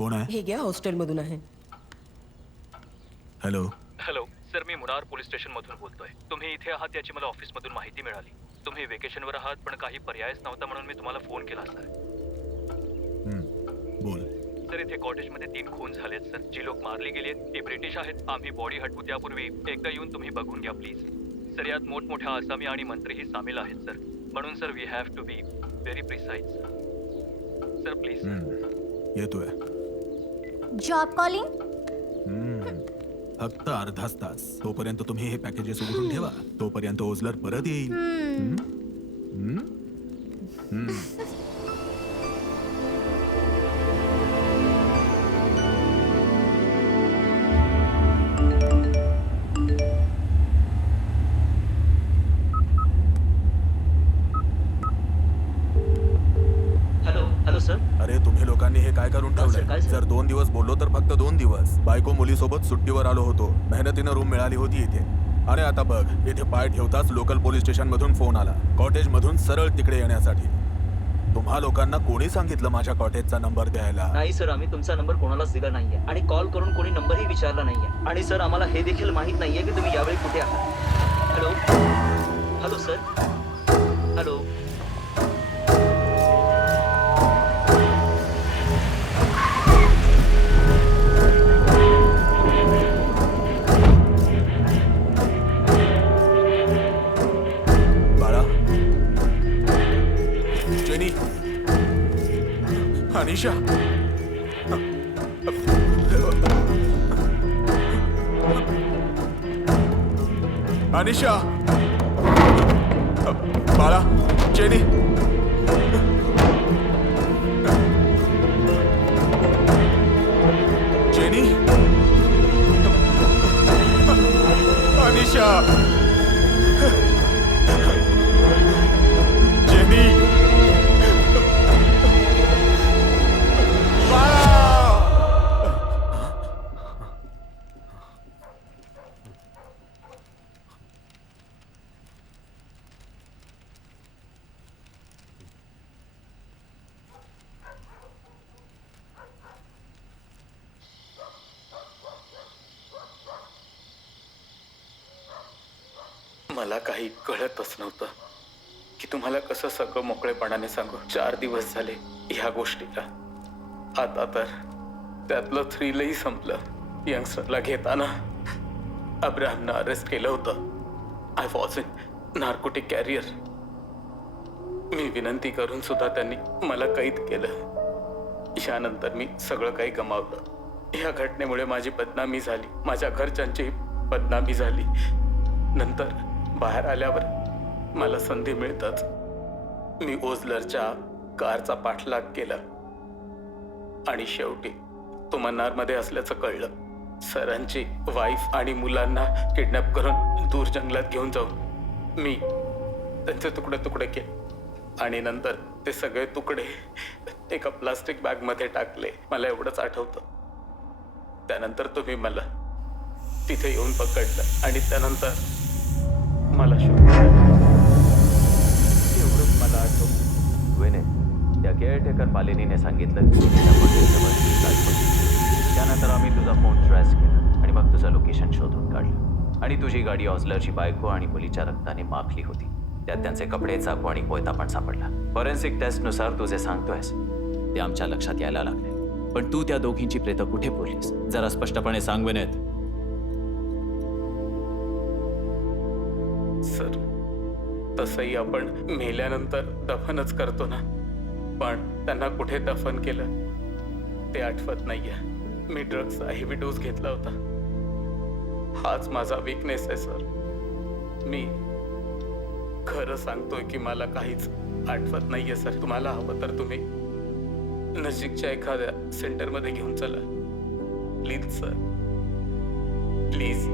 कोण आहे? हे घ्या हॉस्टेलमधून आहे. हॅलो. हॅलो सर मी मुनार पोलीस स्टेशन मधून बोलतोय. तुम्ही इथे आहात याची मला ऑफिस मधून माहिती मिळाली. तुम्ही वेकेशनवर आहात पण काही पर्यायच नव्हता म्हणून मी तुम्हाला फोन केला सर. हं, बोल. सर इथे कॉटेजमध्ये तीन खून झालेत सर. जी लोक मारली गेली आहेत ती ब्रिटिश आहेत. आम्ही बॉडी हटवू त्यापूर्वी एकदा येऊन तुम्ही बघून घ्या प्लीज सर यात मोठमोठ्या आसामी आणि मंत्रीही सामील आहेत सर. म्हणून sir we have to be very precise sir sir please हं, येतोय. जॉब कॉलिंग फक्त अर्धाच तास तोपर्यंत तुम्ही हे पॅकेजेस उघडून ठेवा तोपर्यंत ओझलर परत येईल हं? हं? हं. अरे तुम्ही लोकांनी हे काय करून ठेवलंय? जर दोन दिवस बोललो तर फक्त दोन दिवस. बायको मुलीसोबत सुट्टीवर आलो होतो. मेहनतीनं रूम मिळाली होती इथे. आणि आता बघ इथे पाय ठेवताच लोकल पोलीस स्टेशन मधून फोन आला. कॉटेज मधून सरळ तिकडे येण्यासाठी. तुम्हा लोकांना कोणी सांगितलं माझ्या कॉटेजचा नंबर द्यायला? नाही सर आम्ही तुमचा नंबर कोणालाच दिला नाहीये. आणि कॉल करून कोणी नंबरही विचारला नाहीये. आणि सर आम्हाला हे देखील माहीत नाहीये की तुम्ही यावेळी कुठे आहात? Hello hello sir hello Manisha. Manisha. Bala చేని मला काही कळतच नव्हतं की तुम्हाला कसं सगळं मोकळेपणाने सांगू. चार दिवस झाले ह्या गोष्टीला. आता तर त्यातलं थ्रीलही संपलं. यंगस्टरला घेताना अब्राहमनं अरेस्ट केलं होतं. I was in narcotic carrier मी विनंती करून सुद्धा त्यांनी मला कैद केलं. यानंतर मी सगळं काही गमावलं. ह्या घटनेमुळे माझी बदनामी झाली. माझ्या घरच्यांची बदनामी झाली. नंतर बाहेर आल्यावर मला संधी मिळतच. मी ओझलरच्या कारचा पाठलाग केला. आणि शेवटी तो मन्नारमध्ये असल्याचं कळलं. सरांची वाईफ आणि मुलांना किडनॅप करून दूर जंगलात घेऊन जाऊन मी त्यांचे तुकडे तुकडे केले. आणि नंतर ते सगळे तुकडे एका प्लास्टिक बॅगमध्ये टाकले. मला एवढंच आठवतं. त्यानंतर तुम्ही मला तिथे येऊन पकडलं. आणि त्यानंतर मला शोधलं एवढंच मला आठवतं. वेने त्या केअरटेकर मालिनीने सांगितलं की तिच्या हॉटेलजवळ ती गाडी बघितली. त्यानंतर आम्ही तुझा फोन ट्रेस केला आणि मग तुझं लोकेशन शोधून काढलं. आणि तुझी गाडी ऑझलरची बायको आणि मुलीच्या रक्ताने माखली होती. त्यात त्यांचे कपडे चाकू आणि कोयता पण सापडला. फॉरेन्सिक टेस्टनुसार तू जे सांगतोयस. ते आमच्या लक्षात यायला लागले. पण तू त्या दोघींची प्रेतं कुठे पुरलीस जरा स्पष्टपणे सांग विनेत सर. तसंही आपण मेल्यानंतर दफनच करतो ना. पण त्यांना कुठे दफन केलं? ते आठवत नाहीये. मी ड्रग्स हेवी डोस घेतला होता. हाच माझा विकनेस आहे सर. मी खरं सांगतोय की मला काहीच आठवत नाहीये सर. तुम्हाला हवं तर तुम्ही नजीकच्या एखाद्या सेंटरमध्ये घेऊन चला. Please sir please